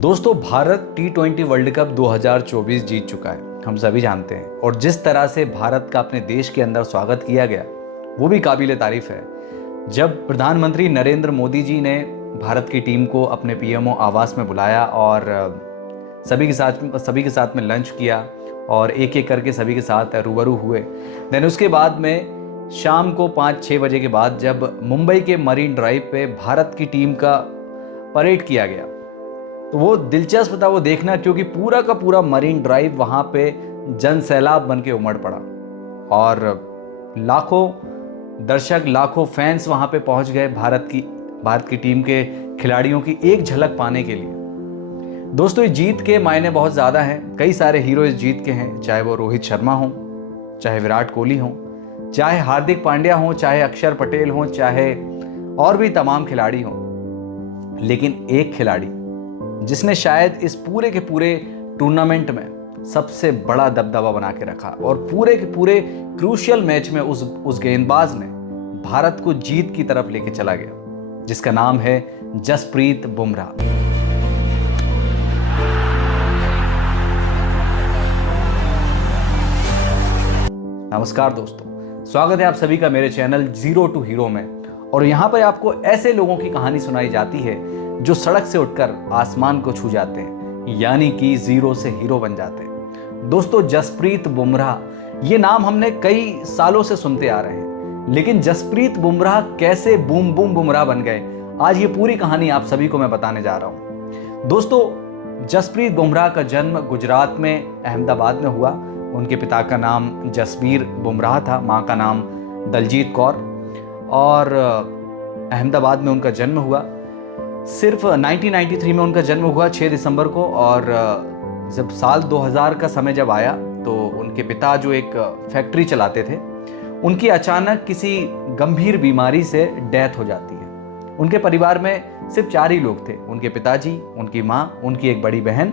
दोस्तों, Bharat T20 world cup 2024 जीत चुका है, हम सभी जानते हैं। और जिस तरह से भारत का अपने देश के अंदर स्वागत किया गया वो भी काबिले तारीफ है। जब प्रधानमंत्री नरेंद्र मोदी जी ने भारत की टीम को अपने पीएमओ आवास में बुलाया और सभी के साथ में लंच किया और एक एक करके सभी के साथ रूबरू हुए। देन उसके बाद में शाम को 5-6 बजे के बाद जब मुंबई के मरीन ड्राइव पे भारत की टीम का परेड किया गया तो वो दिलचस्प था वो देखना, क्योंकि पूरा का पूरा मरीन ड्राइव वहाँ पे जन सैलाब बन के उमड़ पड़ा और लाखों दर्शक, लाखों फैंस वहाँ पे पहुँच गए भारत की टीम के खिलाड़ियों की एक झलक पाने के लिए। दोस्तों, इस जीत के मायने बहुत ज़्यादा हैं। कई सारे हीरो इस जीत के हैं, चाहे वो रोहित शर्मा हो, चाहे विराट कोहली हो, चाहे हार्दिक पांड्या हो, चाहे अक्षर पटेल हो, चाहे और भी तमाम खिलाड़ी हों। लेकिन एक खिलाड़ी जिसने शायद इस पूरे के पूरे टूर्नामेंट में सबसे बड़ा दबदबा बना के रखा और पूरे के पूरे क्रूशियल मैच में उस गेंदबाज ने भारत को जीत की तरफ लेके चला गया, जिसका नाम है जसप्रीत बुमराह। नमस्कार दोस्तों, स्वागत है आप सभी का मेरे चैनल जीरो टू हीरो में। और यहाँ पर आपको ऐसे लोगों की कहानी सुनाई जाती है जो सड़क से उठकर आसमान को छू जाते हैं, यानी कि जीरो से हीरो बन जाते हैं। दोस्तों, जसप्रीत बुमराह ये नाम हमने कई सालों से सुनते आ रहे हैं, लेकिन जसप्रीत बुमराह कैसे बूम बूम बुमराह बन गए, आज ये पूरी कहानी आप सभी को मैं बताने जा रहा हूँ। दोस्तों, जसप्रीत बुमराह का जन्म गुजरात में अहमदाबाद में हुआ। उनके पिता का नाम जसबीर बुमराह था, माँ का नाम दलजीत कौर, और अहमदाबाद में उनका जन्म हुआ। सिर्फ 1993 में उनका जन्म हुआ 6 दिसंबर को। और जब साल 2000 का समय जब आया तो उनके पिता जो एक फैक्ट्री चलाते थे, उनकी अचानक किसी गंभीर बीमारी से डेथ हो जाती है। उनके परिवार में सिर्फ 4 ही लोग थे, उनके पिताजी, उनकी माँ, उनकी एक बड़ी बहन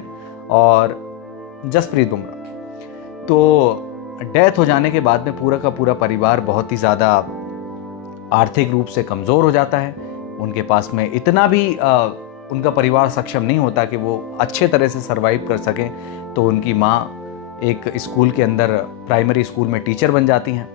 और जसप्रीत बुमराह। तो डेथ हो जाने के बाद में पूरा का पूरा परिवार बहुत ही ज़्यादा आर्थिक रूप से कमज़ोर हो जाता है। उनके पास में इतना भी उनका परिवार सक्षम नहीं होता कि वो अच्छे तरह से सरवाइव कर सकें। तो उनकी माँ एक स्कूल के अंदर, प्राइमरी स्कूल में टीचर बन जाती हैं।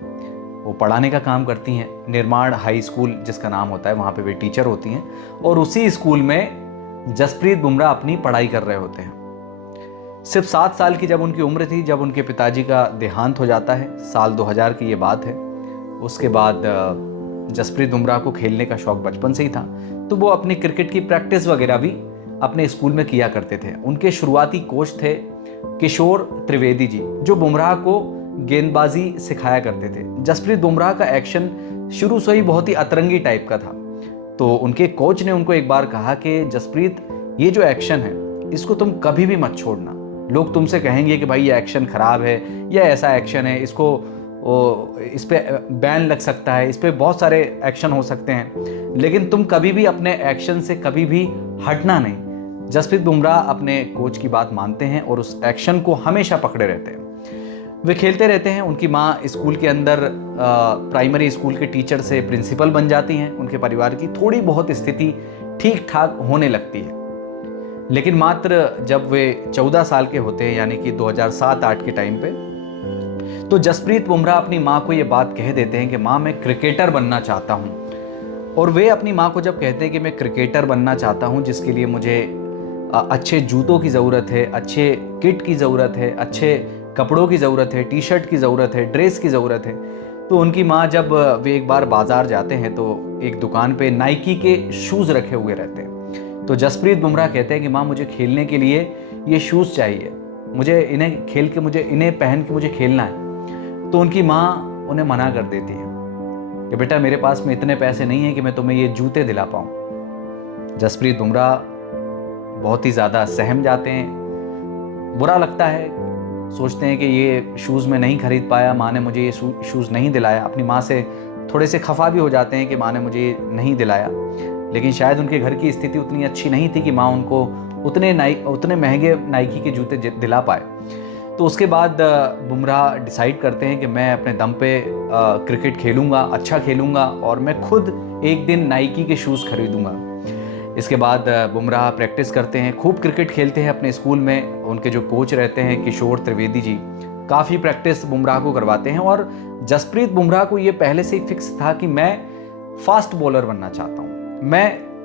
वो पढ़ाने का काम करती हैं। निर्माण हाई स्कूल जिसका नाम होता है, वहाँ पे वे टीचर होती हैं। और उसी स्कूल में जसप्रीत बुमराह अपनी पढ़ाई कर रहे होते हैं। सिर्फ 7 साल की जब उनकी उम्र थी, जब उनके पिताजी का देहांत हो जाता है। साल 2000 की ये बात है। उसके बाद जसप्रीत बुमराह को खेलने का शौक बचपन से ही था, तो वो अपनी क्रिकेट की प्रैक्टिस वगैरह भी अपने स्कूल में किया करते थे। उनके शुरुआती कोच थे किशोर त्रिवेदी जी, जो बुमराह को गेंदबाजी सिखाया करते थे। जसप्रीत बुमराह का एक्शन शुरू से ही बहुत ही अतरंगी टाइप का था। तो उनके कोच ने उनको एक बार कहा कि जसप्रीत, ये जो एक्शन है इसको तुम कभी भी मत छोड़ना। लोग तुमसे कहेंगे कि भाई ये एक्शन खराब है या ऐसा एक्शन है, इस पे बैन लग सकता है, इस पे बहुत सारे एक्शन हो सकते हैं, लेकिन तुम कभी भी अपने एक्शन से कभी भी हटना नहीं। जसप्रीत बुमराह अपने कोच की बात मानते हैं और उस एक्शन को हमेशा पकड़े रहते हैं। वे खेलते रहते हैं। उनकी माँ स्कूल के अंदर प्राइमरी स्कूल के टीचर से प्रिंसिपल बन जाती हैं। उनके परिवार की थोड़ी बहुत स्थिति ठीक ठाक होने लगती है। लेकिन मात्र जब वे 14 साल के होते हैं, यानी कि 2007-8 के टाइम पे, तो जसप्रीत बुमराह अपनी माँ को ये बात कह देते हैं कि माँ, मैं क्रिकेटर बनना चाहता हूँ। और वे अपनी माँ को जब कहते हैं कि मैं क्रिकेटर बनना चाहता हूँ, जिसके लिए मुझे अच्छे जूतों की ज़रूरत है, अच्छे किट की ज़रूरत है, अच्छे कपड़ों की ज़रूरत है, टी शर्ट की ज़रूरत है, ड्रेस की ज़रूरत है, तो उनकी माँ, जब वे एक बार बाज़ार जाते हैं तो एक दुकान पे नाइकी के शूज़ रखे हुए रहते हैं। तो जसप्रीत बुमराह कहते हैं कि माँ, मुझे खेलने के लिए ये शूज़ चाहिए, मुझे इन्हें पहन के मुझे खेलना है। तो उनकी माँ उन्हें मना कर देती है कि बेटा, मेरे पास में इतने पैसे नहीं है कि मैं तुम्हें ये जूते दिला पाऊँ। जसप्रीत बुमराह बहुत ही ज़्यादा सहम जाते हैं, बुरा लगता है, सोचते हैं कि ये शूज़ मैं नहीं खरीद पाया, माँ ने मुझे ये शूज़ नहीं दिलाया। अपनी माँ से थोड़े से खफा भी हो जाते हैं कि माँ ने मुझे ये नहीं दिलाया। लेकिन शायद उनके घर की स्थिति उतनी अच्छी नहीं थी कि माँ उनको उतने महंगे नाइकी के जूते दिला पाए। तो उसके बाद बुमराह डिसाइड करते हैं कि मैं अपने दम पे क्रिकेट खेलूँगा, अच्छा खेलूँगा और मैं खुद एक दिन नाइकी के शूज़ खरीदूँगा। इसके बाद बुमराह प्रैक्टिस करते हैं, खूब क्रिकेट खेलते हैं अपने स्कूल में। उनके जो कोच रहते हैं किशोर त्रिवेदी जी, काफ़ी प्रैक्टिस बुमराह को करवाते हैं। और जसप्रीत बुमराह को ये पहले से ही फिक्स था कि मैं फास्ट बॉलर बनना चाहता हूँ,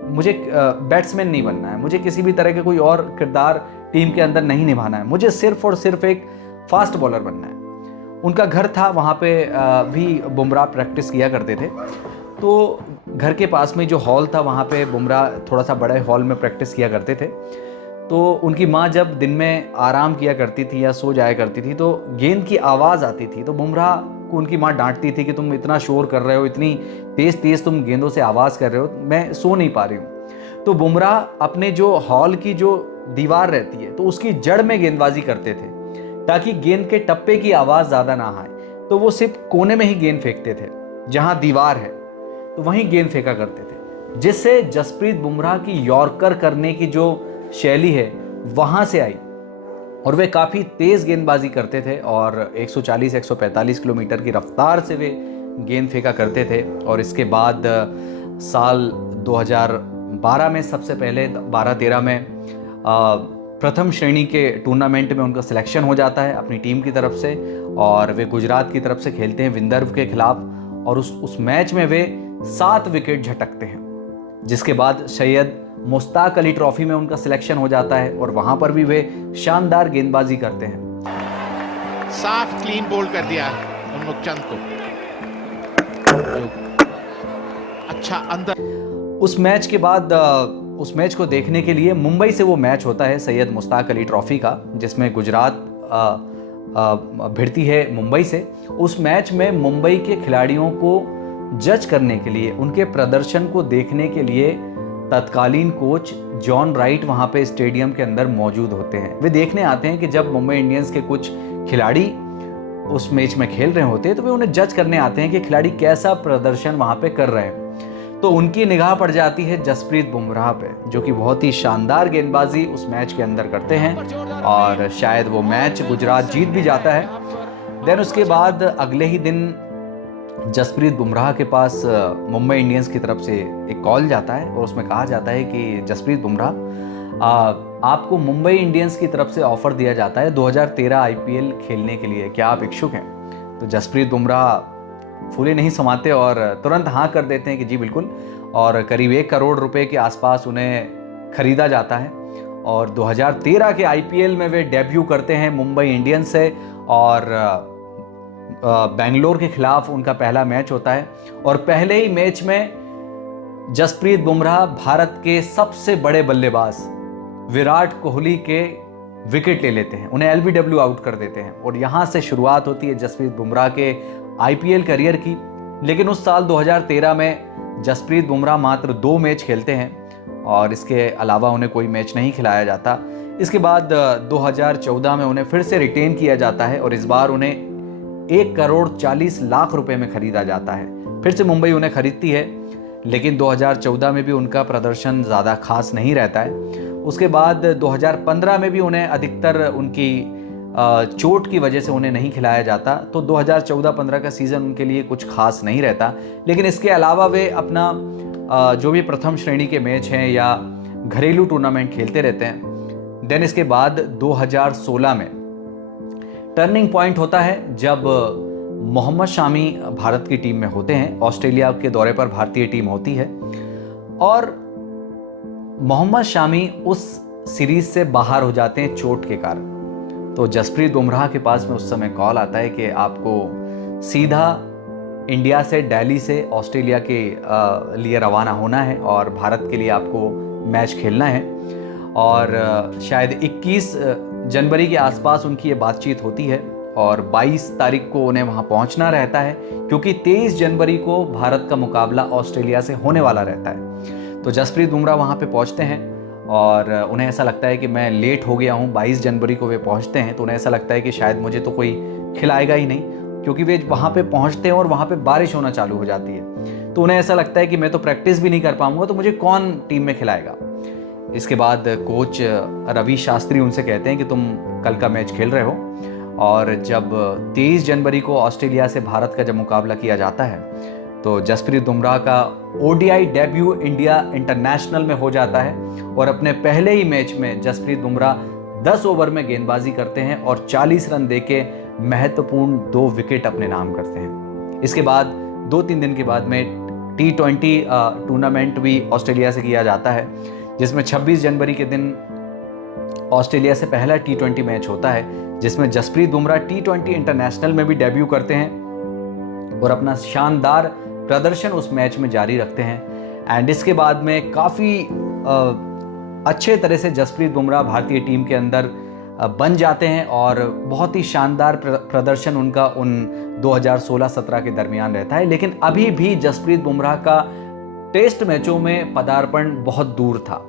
मुझे बैट्समैन नहीं बनना है, मुझे किसी भी तरह के कोई और किरदार टीम के अंदर नहीं निभाना है, मुझे सिर्फ और सिर्फ एक फास्ट बॉलर बनना है। उनका घर था, वहाँ पे भी बुमराह प्रैक्टिस किया करते थे। तो घर के पास में जो हॉल था वहाँ पे बुमराह थोड़ा सा बड़े हॉल में प्रैक्टिस किया करते थे। तो उनकी माँ जब दिन में आराम किया करती थी या सो जाया करती थी तो गेंद की आवाज़ आती थी, तो बुमराह को उनकी माँ डांटती थी कि तुम इतना शोर कर रहे हो, इतनी तेज़ तेज़ तुम गेंदों से आवाज़ कर रहे हो, मैं सो नहीं पा रही हूँ। तो बुमराह अपने जो हॉल की जो दीवार रहती है तो उसकी जड़ में गेंदबाजी करते थे ताकि गेंद के टप्पे की आवाज़ ज़्यादा ना आए। तो वो सिर्फ कोने में ही गेंद फेंकते थे, जहाँ दीवार है तो वहीं गेंद फेंका करते थे, जिससे जसप्रीत बुमराह की यॉर्कर करने की जो शैली है वहाँ से आई। और वे काफ़ी तेज़ गेंदबाजी करते थे और 140-145 किलोमीटर की रफ्तार से वे गेंद फेंका करते थे। और इसके बाद साल 2012 में, सबसे पहले 12-13 में प्रथम श्रेणी के टूर्नामेंट में उनका सिलेक्शन हो जाता है अपनी टीम की तरफ से, और वे गुजरात की तरफ से खेलते हैं विंदर्भ के खिलाफ। और उस मैच में वे 7 विकेट झटकते हैं, जिसके बाद सैयद मुश्ताक अली ट्रॉफी में उनका सिलेक्शन हो जाता है और वहां पर भी वे शानदार गेंदबाजी करते हैं। साफ क्लीन बोल्ड कर दिया उन्मुख चंद को, अच्छा अंदर। उस मैच के बाद उस मैच को देखने के लिए मुंबई से वो मैच होता है सैयद मुश्ताक अली ट्रॉफी का, जिसमें गुजरात भिड़ती है मुंबई से। उस मैच में मुंबई के खिलाड़ियों को जज करने के लिए, उनके प्रदर्शन को देखने के लिए तत्कालीन कोच जॉन राइट वहाँ पे स्टेडियम के अंदर मौजूद होते हैं। वे देखने आते हैं कि जब मुंबई इंडियंस के कुछ खिलाड़ी उस मैच में खेल रहे होते हैं तो वे उन्हें जज करने आते हैं कि खिलाड़ी कैसा प्रदर्शन वहाँ पे कर रहे हैं। तो उनकी निगाह पड़ जाती है जसप्रीत बुमराह पे, जो कि बहुत ही शानदार गेंदबाजी उस मैच के अंदर करते हैं और शायद वो मैच गुजरात जीत भी जाता है। देन उसके बाद अगले ही दिन जसप्रीत बुमराह के पास मुंबई इंडियंस की तरफ से एक कॉल जाता है और उसमें कहा जाता है कि जसप्रीत बुमराह, आपको मुंबई इंडियंस की तरफ से ऑफर दिया जाता है 2013 आईपीएल खेलने के लिए, क्या आप इच्छुक हैं? तो जसप्रीत बुमराह फूले नहीं समाते और तुरंत हाँ कर देते हैं कि जी बिल्कुल। और करीब 1 करोड़ रुपए के आसपास उन्हें खरीदा जाता है और 2013 के आईपीएल में वे डेब्यू करते हैं मुंबई इंडियंस से। और बेंगलोर के खिलाफ उनका पहला मैच होता है और पहले ही मैच में जसप्रीत बुमराह भारत के सबसे बड़े बल्लेबाज विराट कोहली के विकेट ले लेते हैं, उन्हें एलबीडब्ल्यू आउट कर देते हैं। और यहाँ से शुरुआत होती है जसप्रीत बुमराह के आईपीएल करियर की। लेकिन उस साल 2013 में जसप्रीत बुमराह मात्र 2 मैच खेलते हैं और इसके अलावा उन्हें कोई मैच नहीं खिलाया जाता। इसके बाद 2014 में उन्हें फिर से रिटेन किया जाता है और इस बार उन्हें 1 करोड़ 40 लाख रुपए में खरीदा जाता है। फिर से मुंबई उन्हें खरीदती है, लेकिन 2014 में भी उनका प्रदर्शन ज़्यादा खास नहीं रहता है। उसके बाद 2015 में भी उन्हें अधिकतर उनकी चोट की वजह से उन्हें नहीं खिलाया जाता, तो 2014-15 का सीज़न उनके लिए कुछ खास नहीं रहता। लेकिन इसके अलावा वे अपना जो भी प्रथम श्रेणी के मैच हैं या घरेलू टूर्नामेंट खेलते रहते हैं। देन इसके बाद 2016 में टर्निंग पॉइंट होता है जब मोहम्मद शामी भारत की टीम में होते हैं। ऑस्ट्रेलिया के दौरे पर भारतीय टीम होती है और मोहम्मद शामी उस सीरीज से बाहर हो जाते हैं चोट के कारण। तो जसप्रीत बुमराह के पास में उस समय कॉल आता है कि आपको सीधा इंडिया से, दिल्ली से ऑस्ट्रेलिया के लिए रवाना होना है और भारत के लिए आपको मैच खेलना है। और शायद 21 जनवरी के आसपास उनकी ये बातचीत होती है और 22 तारीख को उन्हें वहाँ पहुँचना रहता है, क्योंकि 23 जनवरी को भारत का मुकाबला ऑस्ट्रेलिया से होने वाला रहता है। तो जसप्रीत बुमराह वहाँ पे पहुँचते हैं और उन्हें ऐसा लगता है कि मैं लेट हो गया हूँ। 22 जनवरी को वे पहुँचते हैं तो उन्हें ऐसा लगता है कि शायद मुझे तो कोई खिलाएगा ही नहीं, क्योंकि वे वहाँ पे पहुँचते हैं और वहाँ पे बारिश होना चालू हो जाती है। तो उन्हें ऐसा लगता है कि मैं तो प्रैक्टिस भी नहीं कर पाऊँगा, तो मुझे कौन टीम में खिलाएगा। इसके बाद कोच रवि शास्त्री उनसे कहते हैं कि तुम कल का मैच खेल रहे हो। और जब 23 जनवरी को ऑस्ट्रेलिया से भारत का जब मुकाबला किया जाता है तो जसप्रीत बुमराह का ओडीआई डेब्यू इंडिया इंटरनेशनल में हो जाता है और अपने पहले ही मैच में जसप्रीत बुमराह 10 ओवर में गेंदबाजी करते हैं और 40 रन देके महत्वपूर्ण 2 विकेट अपने नाम करते हैं। इसके बाद 2-3 दिन के बाद में T20 टूर्नामेंट भी ऑस्ट्रेलिया से किया जाता है, जिसमें 26 जनवरी के दिन ऑस्ट्रेलिया से पहला T20 मैच होता है, जिसमें जसप्रीत बुमराह T20 इंटरनेशनल में भी डेब्यू करते हैं और अपना शानदार प्रदर्शन उस मैच में जारी रखते हैं। एंड इसके बाद में काफ़ी अच्छे तरह से जसप्रीत बुमराह भारतीय टीम के अंदर बन जाते हैं और बहुत ही शानदार प्रदर्शन उनका उन 2016-17 के दरमियान रहता है। लेकिन अभी भी जसप्रीत बुमराह का टेस्ट मैचों में पदार्पण बहुत दूर था।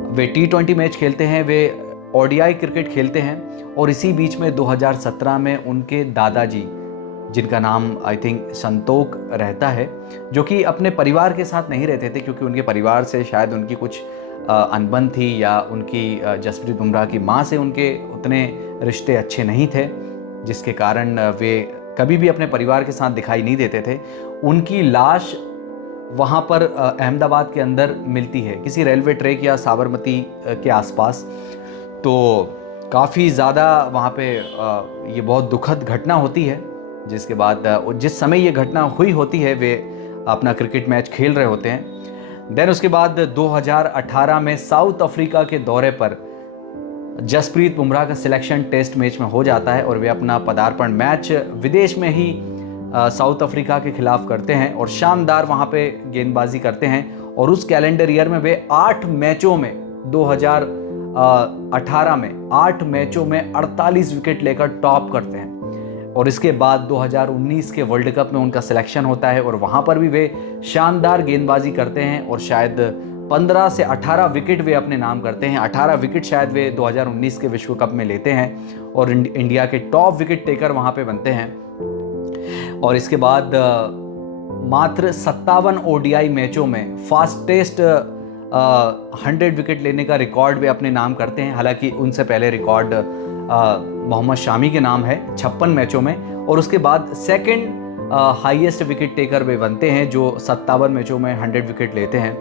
वे T20 मैच खेलते हैं, वे ओडीआई क्रिकेट खेलते हैं और इसी बीच में 2017 में उनके दादाजी, जिनका नाम आई थिंक संतोख रहता है, जो कि अपने परिवार के साथ नहीं रहते थे क्योंकि उनके परिवार से शायद उनकी कुछ अनबन थी या उनकी जसप्रीत बुमराह की माँ से उनके उतने रिश्ते अच्छे नहीं थे, जिसके कारण वे कभी भी अपने परिवार के साथ दिखाई नहीं देते थे। उनकी लाश वहाँ पर अहमदाबाद के अंदर मिलती है किसी रेलवे ट्रैक या साबरमती के आसपास। तो काफ़ी ज़्यादा वहाँ पे ये बहुत दुखद घटना होती है, जिसके बाद जिस समय ये घटना हुई होती है वे अपना क्रिकेट मैच खेल रहे होते हैं। देन उसके बाद 2018 में साउथ अफ्रीका के दौरे पर जसप्रीत बुमराह का सिलेक्शन टेस्ट मैच में हो जाता है और वे अपना पदार्पण मैच विदेश में ही साउथ अफ्रीका के खिलाफ करते हैं और शानदार वहाँ पे गेंदबाजी करते हैं। और उस कैलेंडर ईयर में वे 8 मैचों में 2018 में 8 मैचों में 48 विकेट लेकर टॉप करते हैं। और इसके बाद 2019 के वर्ल्ड कप में उनका सिलेक्शन होता है और वहाँ पर भी वे शानदार गेंदबाजी करते हैं और शायद 15 से 18 विकेट वे अपने नाम करते हैं। 18 विकेट शायद वे 2019 के विश्व कप में लेते हैं और इंडिया के टॉप विकेट टेकर वहाँ पे बनते हैं। और इसके बाद मात्र 57 ओडीआई मैचों में फास्टेस्ट 100 विकेट लेने का रिकॉर्ड वे अपने नाम करते हैं। हालांकि उनसे पहले रिकॉर्ड मोहम्मद शामी के नाम है 56 मैचों में, और उसके बाद सेकंड हाईएस्ट विकेट टेकर वे बनते हैं जो 57 मैचों में 100 विकेट लेते हैं।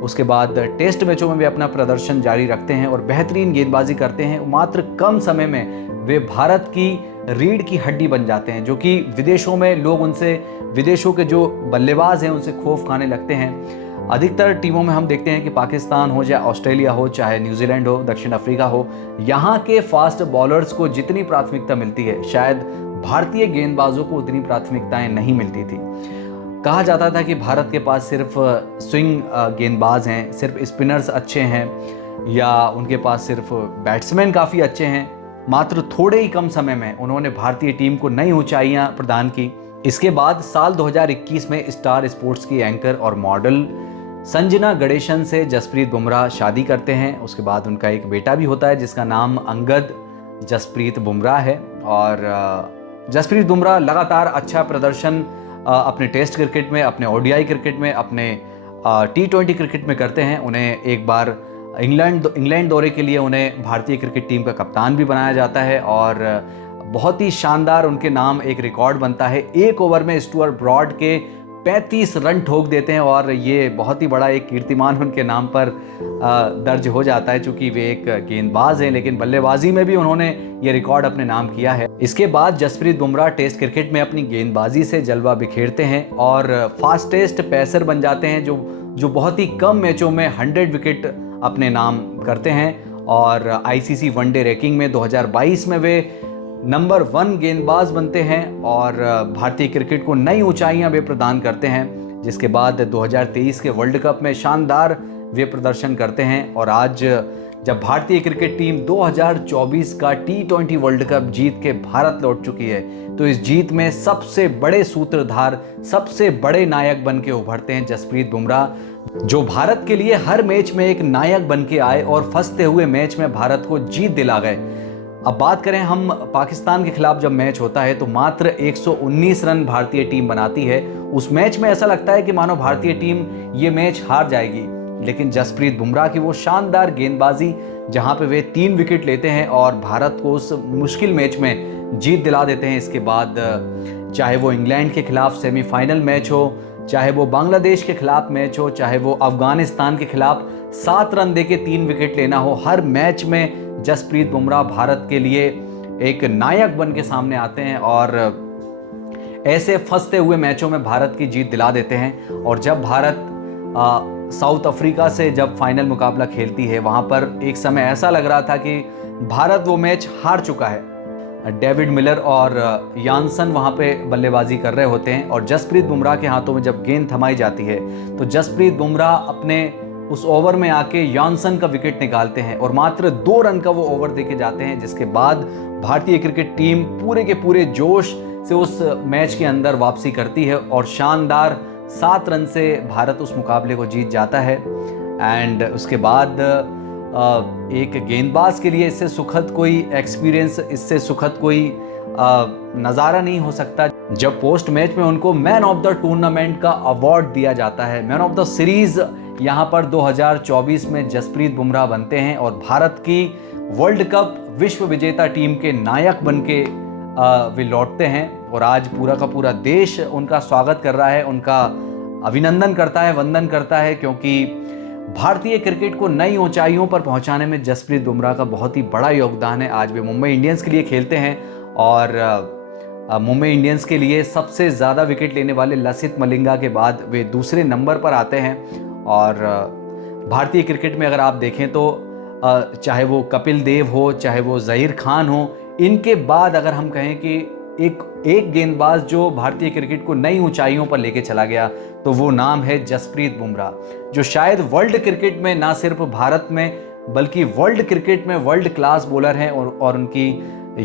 उसके बाद टेस्ट मैचों में वे अपना प्रदर्शन जारी रखते हैं और बेहतरीन गेंदबाजी करते हैं। मात्र कम समय में वे भारत की रीढ़ की हड्डी बन जाते हैं, जो कि विदेशों में लोग उनसे, विदेशों के जो बल्लेबाज हैं उनसे खौफ खाने लगते हैं। अधिकतर टीमों में हम देखते हैं कि पाकिस्तान हो, चाहे ऑस्ट्रेलिया हो, चाहे न्यूजीलैंड हो, दक्षिण अफ्रीका हो, यहाँ के फास्ट बॉलर्स को जितनी प्राथमिकता मिलती है शायद भारतीय गेंदबाजों को उतनी प्राथमिकताएं नहीं मिलती थी। कहा जाता था कि भारत के पास सिर्फ स्विंग गेंदबाज हैं, सिर्फ स्पिनर्स अच्छे हैं, या उनके पास सिर्फ बैट्समैन काफ़ी अच्छे हैं। मात्र थोड़े ही कम समय में उन्होंने भारतीय टीम को नई ऊंचाइयां प्रदान की। इसके बाद साल 2021 में स्टार स्पोर्ट्स की एंकर और मॉडल संजना गणेशन से जसप्रीत बुमराह शादी करते हैं। उसके बाद उनका एक बेटा भी होता है जिसका नाम अंगद जसप्रीत बुमराह है। और जसप्रीत बुमराह लगातार अच्छा प्रदर्शन अपने टेस्ट क्रिकेट में, अपने ओडीआई क्रिकेट में, अपने T20 क्रिकेट में करते हैं। उन्हें एक बार इंग्लैंड दौरे के लिए उन्हें भारतीय क्रिकेट टीम का कप्तान भी बनाया जाता है और बहुत ही शानदार उनके नाम एक रिकॉर्ड बनता है। 1 ओवर में स्टुअर्ट ब्रॉड के 35 रन ठोक देते हैं और ये बहुत ही बड़ा एक कीर्तिमान उनके नाम पर दर्ज हो जाता है, चूँकि वे एक गेंदबाज हैं, लेकिन बल्लेबाजी में भी उन्होंने ये रिकॉर्ड अपने नाम किया है। इसके बाद जसप्रीत बुमराह टेस्ट क्रिकेट में अपनी गेंदबाजी से जलवा बिखेरते हैं और फास्टेस्ट पेसर बन जाते हैं जो बहुत ही कम मैचों में 100 विकेट अपने नाम करते हैं। और आईसीसी वनडे रैंकिंग में 2022 में वे नंबर 1 गेंदबाज बनते हैं और भारतीय क्रिकेट को नई ऊंचाइयां वे प्रदान करते हैं। जिसके बाद 2023 के वर्ल्ड कप में शानदार वे प्रदर्शन करते हैं। और आज जब भारतीय क्रिकेट टीम 2024 का T20 वर्ल्ड कप जीत के भारत लौट चुकी है, तो इस जीत में सबसे बड़े सूत्रधार, सबसे बड़े नायक बन के उभरते हैं जसप्रीत बुमराह, जो भारत के लिए हर मैच में एक नायक बन के आए और फंसते हुए मैच में भारत को जीत दिला गए। अब बात करें हम पाकिस्तान के खिलाफ, जब मैच होता है तो मात्र 119 रन भारतीय टीम बनाती है। उस मैच में ऐसा लगता है कि मानो भारतीय टीम ये मैच हार जाएगी, लेकिन जसप्रीत बुमराह की वो शानदार गेंदबाजी, जहां पे वे 3 विकेट लेते हैं और भारत को उस मुश्किल मैच में जीत दिला देते हैं। इसके बाद चाहे वो इंग्लैंड के खिलाफ सेमीफाइनल मैच हो चाहे वो बांग्लादेश के खिलाफ मैच हो, चाहे वो अफगानिस्तान के खिलाफ 7 रन देके 3 विकेट लेना हो, हर मैच में जसप्रीत बुमराह भारत के लिए एक नायक बन के सामने आते हैं और ऐसे फंसते हुए मैचों में भारत की जीत दिला देते हैं। और जब भारत साउथ अफ्रीका से जब फाइनल मुकाबला खेलती है, वहाँ पर एक समय ऐसा लग रहा था कि भारत वो मैच हार चुका है। डेविड मिलर और यानसन वहाँ पे बल्लेबाजी कर रहे होते हैं और जसप्रीत बुमराह के हाथों में जब गेंद थमाई जाती है तो जसप्रीत बुमराह अपने उस ओवर में आके यानसन का विकेट निकालते हैं और मात्र 2 रन का वो ओवर देके जाते हैं, जिसके बाद भारतीय क्रिकेट टीम पूरे के पूरे जोश से उस मैच के अंदर वापसी करती है और शानदार 7 रन से भारत उस मुकाबले को जीत जाता है। एंड उसके बाद एक गेंदबाज के लिए इससे सुखद कोई एक्सपीरियंस, इससे सुखद कोई नज़ारा नहीं हो सकता जब पोस्ट मैच में उनको मैन ऑफ द टूर्नामेंट का अवार्ड दिया जाता है। मैन ऑफ द सीरीज़ यहाँ पर 2024 में जसप्रीत बुमराह बनते हैं और भारत की वर्ल्ड कप विश्व विजेता टीम के नायक बन के वे लौटते हैं और आज पूरा का पूरा देश उनका स्वागत कर रहा है, उनका अभिनंदन करता है, वंदन करता है, क्योंकि भारतीय क्रिकेट को नई ऊंचाइयों पर पहुंचाने में जसप्रीत बुमराह का बहुत ही बड़ा योगदान है। आज वे मुंबई इंडियंस के लिए खेलते हैं और मुंबई इंडियंस के लिए सबसे ज़्यादा विकेट लेने वाले लसित मलिंगा के बाद वे दूसरे नंबर पर आते हैं। और भारतीय क्रिकेट में अगर आप देखें तो चाहे वो कपिल देव हो, चाहे वो ज़हीर खान हो, इनके बाद अगर हम कहें कि एक गेंदबाज जो भारतीय क्रिकेट को नई ऊंचाइयों पर लेके चला गया तो वो नाम है जसप्रीत बुमराह, जो शायद वर्ल्ड क्रिकेट में ना सिर्फ भारत में बल्कि वर्ल्ड क्रिकेट में वर्ल्ड क्लास बॉलर हैं और उनकी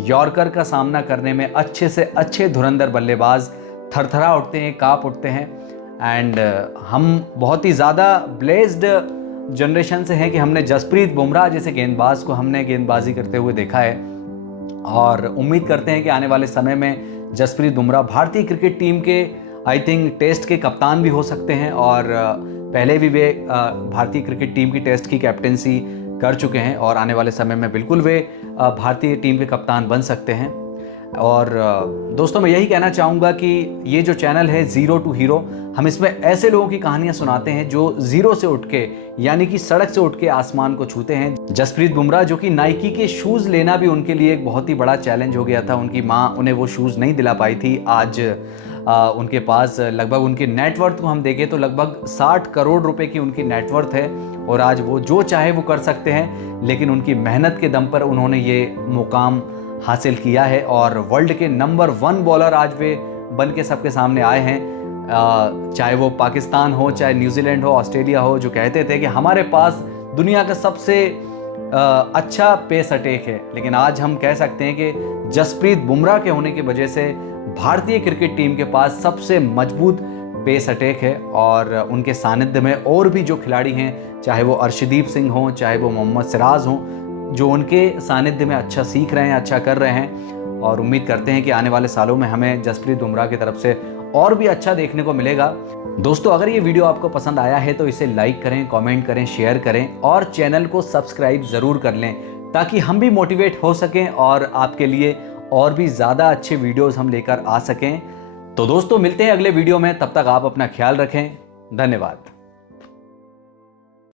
यॉर्कर का सामना करने में अच्छे से अच्छे धुरंधर बल्लेबाज थरथरा उठते हैं, काँप उठते हैं। एंड हम बहुत ही ज़्यादा ब्लेस्ड जनरेशन से हैं कि हमने जसप्रीत बुमराह जैसे गेंदबाज को हमने गेंदबाजी करते हुए देखा है और उम्मीद करते हैं कि आने वाले समय में जसप्रीत बुमराह भारतीय क्रिकेट टीम के आई थिंक टेस्ट के कप्तान भी हो सकते हैं और पहले भी वे भारतीय क्रिकेट टीम की टेस्ट की कैप्टेंसी कर चुके हैं और आने वाले समय में बिल्कुल वे भारतीय टीम के कप्तान बन सकते हैं। और दोस्तों मैं यही कहना चाहूँगा कि ये जो चैनल है ज़ीरो टू हीरो, हम इसमें ऐसे लोगों की कहानियाँ सुनाते हैं जो ज़ीरो से उठ के यानी कि सड़क से उठ के आसमान को छूते हैं। जसप्रीत बुमराह जो कि नाइकी के शूज़ लेना भी उनके लिए एक बहुत ही बड़ा चैलेंज हो गया था, उनकी माँ उन्हें वो शूज़ नहीं दिला पाई थी। आज उनके पास लगभग उनके नेटवर्थ को हम देखें तो लगभग 60 करोड़ रुपए की उनकी नेटवर्थ है और आज वो जो चाहे वो कर सकते हैं, लेकिन उनकी मेहनत के दम पर उन्होंने ये मुकाम हासिल किया है और वर्ल्ड के नंबर 1 बॉलर आज वे बन के सबके सामने आए हैं। चाहे वो पाकिस्तान हो, चाहे न्यूजीलैंड हो, ऑस्ट्रेलिया हो, जो कहते थे कि हमारे पास दुनिया का सबसे अच्छा पेस अटैक है, लेकिन आज हम कह सकते हैं कि जसप्रीत बुमराह के होने की वजह से भारतीय क्रिकेट टीम के पास सबसे मजबूत पेस अटैक है। और उनके सानिध्य में और भी जो खिलाड़ी हैं, चाहे वो अर्शदीप सिंह हों, चाहे वो मोहम्मद सिराज हों, जो उनके सानिध्य में अच्छा सीख रहे हैं, अच्छा कर रहे हैं और उम्मीद करते हैं कि आने वाले सालों में हमें जसप्रीत बुमराह की तरफ से और भी अच्छा देखने को मिलेगा। दोस्तों अगर ये वीडियो आपको पसंद आया है तो इसे लाइक करें, कमेंट करें, शेयर करें और चैनल को सब्सक्राइब ज़रूर कर लें ताकि हम भी मोटिवेट हो सकें और आपके लिए और भी ज़्यादा अच्छे वीडियोज़ हम लेकर आ सकें। तो दोस्तों मिलते हैं अगले वीडियो में, तब तक आप अपना ख्याल रखें। धन्यवाद।